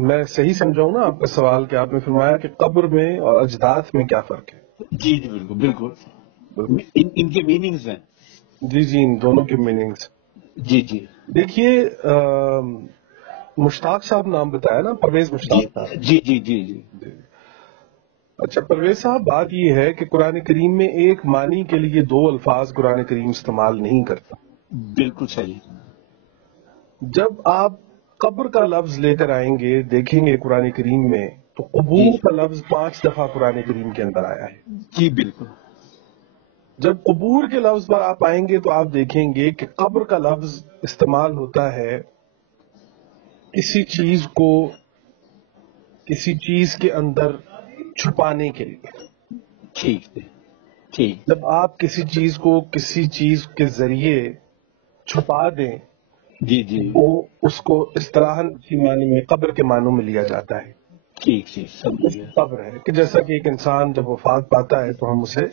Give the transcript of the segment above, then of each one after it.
میں صحیح سمجھاؤں نا آپ کا سوال کہ آپ نے فرمایا کہ قبر میں اور اجداث میں کیا فرق ہے؟ جی جی بالکل بالکل ان کے میننگز ہیں. جی جی، ان دونوں کے میننگز. جی جی دیکھیے، مشتاق صاحب نام بتایا نا، پرویز جی مشتاق صاحب. جی جی جی جی اچھا پرویز صاحب، بات یہ ہے کہ قرآن کریم میں ایک معنی کے لیے دو الفاظ قرآن کریم استعمال نہیں کرتا. بالکل صحیح. جب آپ قبر کا لفظ لے کر آئیں گے، دیکھیں گے قرآن کریم میں، تو جی قبور کا لفظ 5 دفعہ قرآن کریم کے اندر آیا ہے. جی بالکل. جب قبور کے لفظ پر آپ آئیں گے تو آپ دیکھیں گے کہ قبر کا لفظ استعمال ہوتا ہے کسی چیز کو کسی چیز کے اندر چھپانے کے لیے. ٹھیک ہے ٹھیک. جب آپ کسی چیز کو کسی چیز کے ذریعے چھپا دیں جی جی تو اس کو اصطلاحاً اسی معنی میں قبر کے معنوں میں لیا جاتا ہے. ٹھیک ٹھیک سمجھ گیا. قبر ہے کہ جیسا کہ ایک انسان جب وفات پاتا ہے تو ہم اسے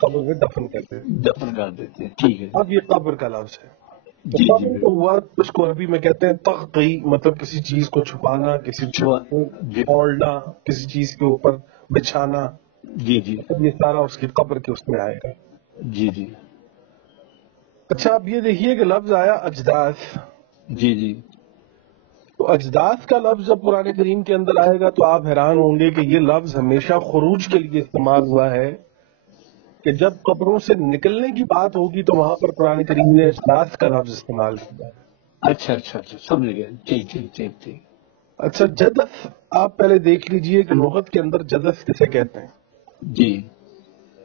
قبر میں دفن کرتے ہیں. دفن کر دیتے ہیں. ٹھیک ہے. اب یہ قبر کا لفظ ہے. تو جی جی قبر کو بالکل. ہوا، اس کو عربی میں کہتے ہیں تغطی، مطلب کسی چیز کو چھپانا، کسی چیز کو جی اوڑھنا، کسی چیز کے اوپر بچھانا. جی جی اب یہ سارا اس کی قبر کے اس میں آئے گا. جی جی اچھا اب یہ دیکھیے کہ لفظ آیا اجداث. جی جی تو اجداث کا لفظ جب قرآن کریم کے اندر آئے گا تو آپ حیران ہوں گے کہ یہ لفظ ہمیشہ خروج کے لیے استعمال ہوا ہے، کہ جب قبروں سے نکلنے کی بات ہوگی تو وہاں پر قرآن کریم نے اجداث کا لفظ استعمال کیا. اچھا اچھا اچھا سمجھ گیا. ٹھیک ٹھیک ٹھیک ٹھیک. اچھا جدث آپ پہلے دیکھ لیجئے کہ لغت کے اندر جدث کسے کہتے ہیں. جی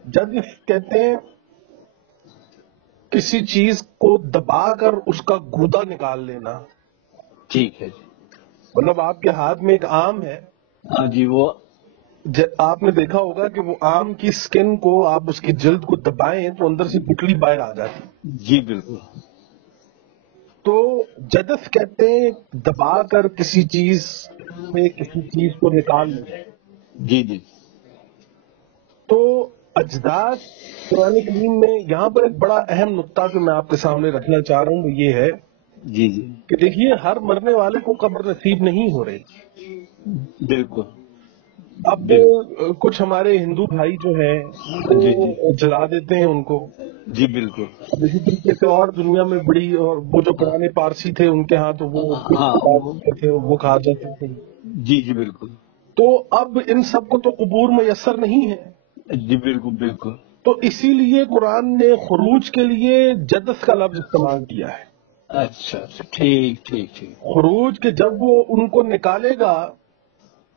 جدث کہتے ہیں کسی چیز کو دبا کر اس کا گودا نکال لینا. ٹھیک ہے جی. مطلب آپ کے ہاتھ میں ایک آم ہے، ہاں جی وہ. آپ نے دیکھا ہوگا کہ وہ آم کی سکن کو آپ اس کی جلد کو دبائیں تو اندر سے گٹلی باہر آ جاتی. جی بالکل. تو جدث کہتے ہیں دبا کر کسی چیز میں کسی چیز کو نکال لیں. جی جی تو اجداث قرآن کریم میں یہاں پر ایک بڑا اہم نقطہ جو میں آپ کے سامنے رکھنا چاہ رہا ہوں وہ یہ ہے جی جی کہ دیکھیے ہر مرنے والے کو قبر نصیب نہیں ہو رہی. بالکل. اب بالکل. کچھ ہمارے ہندو بھائی جو ہیں جی جی وہ جلا دیتے ہیں ان کو. جی بالکل. اب اسی طریقے سے اور دنیا میں بڑی، اور وہ جو پرانے پارسی تھے ان کے ہاں تو وہ ہاں تھے وہ کھا جاتے تھے. جی جی بالکل. تو اب ان سب کو تو قبور میسر نہیں ہے. جی بالکل بالکل. تو اسی لیے قرآن نے خروج کے لیے جدث کا لفظ استعمال کیا ہے. اچھا اچھا ٹھیک ٹھیک ٹھیک. خروج کے جب وہ ان کو نکالے گا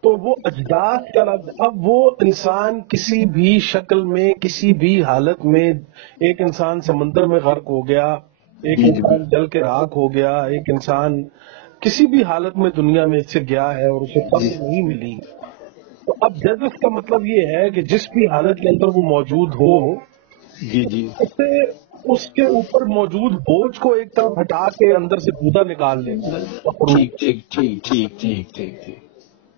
تو وہ اجداث کا لفظ، اب وہ انسان کسی بھی شکل میں کسی بھی حالت میں، ایک انسان سمندر میں غرق ہو گیا، ایک جی جی انسان جل کے راکھ ہو گیا، ایک انسان کسی بھی حالت میں دنیا میں سے گیا ہے اور اسے جی قبر نہیں ملی. تو اب جدث کا مطلب یہ ہے کہ جس بھی حالت کے اندر وہ موجود ہو، جی جی اسے اس کے اوپر موجود بوجھ کو ایک طرف ہٹا کے اندر سے گودا نکال لینا. ٹھیک ٹھیک ٹھیک ٹھیک ٹھیک ٹھیک ٹھیک.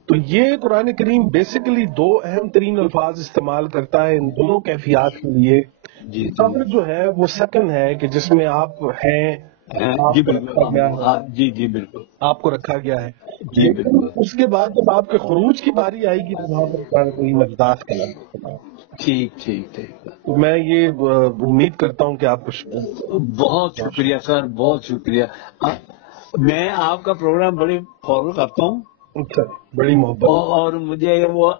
تو یہ قرآن کریم بیسیکلی دو اہم ترین الفاظ استعمال کرتا ہے ان دونوں کیفیات کے لیے. جی جی قبر جو ہے وہ سکن ہے کہ جس میں آپ ہیں، جی آپ کو بالکل. رکھا گیا ہے، جی جی بالکل. آپ کو رکھا گیا ہے. جی لیکن بالکل. اس کے بعد جب آپ کے خروج کی باری آئے گی تو وہاں پر قرآن کریم اجداث کا لفظ استعمال. ٹھیک ٹھیک ٹھیک. تو میں یہ امید کرتا ہوں کہ آپ کچھ. بہت شکریہ سر بہت شکریہ. میں آپ کا پروگرام بڑی فالو کرتا ہوں اچھا، بڑی محبت. اور مجھے وہ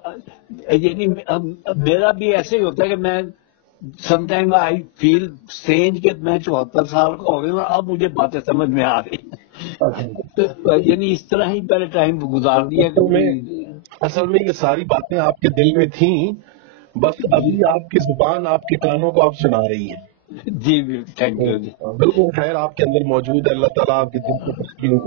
یعنی میرا بھی ایسے ہی ہوتا ہے کہ میں some time I feel strange کہ میں 74 سال کا ہو گیا اور اب مجھے باتیں سمجھ میں آ رہی. یعنی اس طرح ہی پہلے ٹائم گزار دیا. اصل میں یہ ساری باتیں آپ کے دل میں تھیں، بس ابھی آپ کی زبان آپ کے کانوں کو آپ سنا رہی ہے. جی تھینک یو جی. بالکل خیر آپ کے اندر موجود ہے. اللہ تعالیٰ آپ کے دل کو تسکین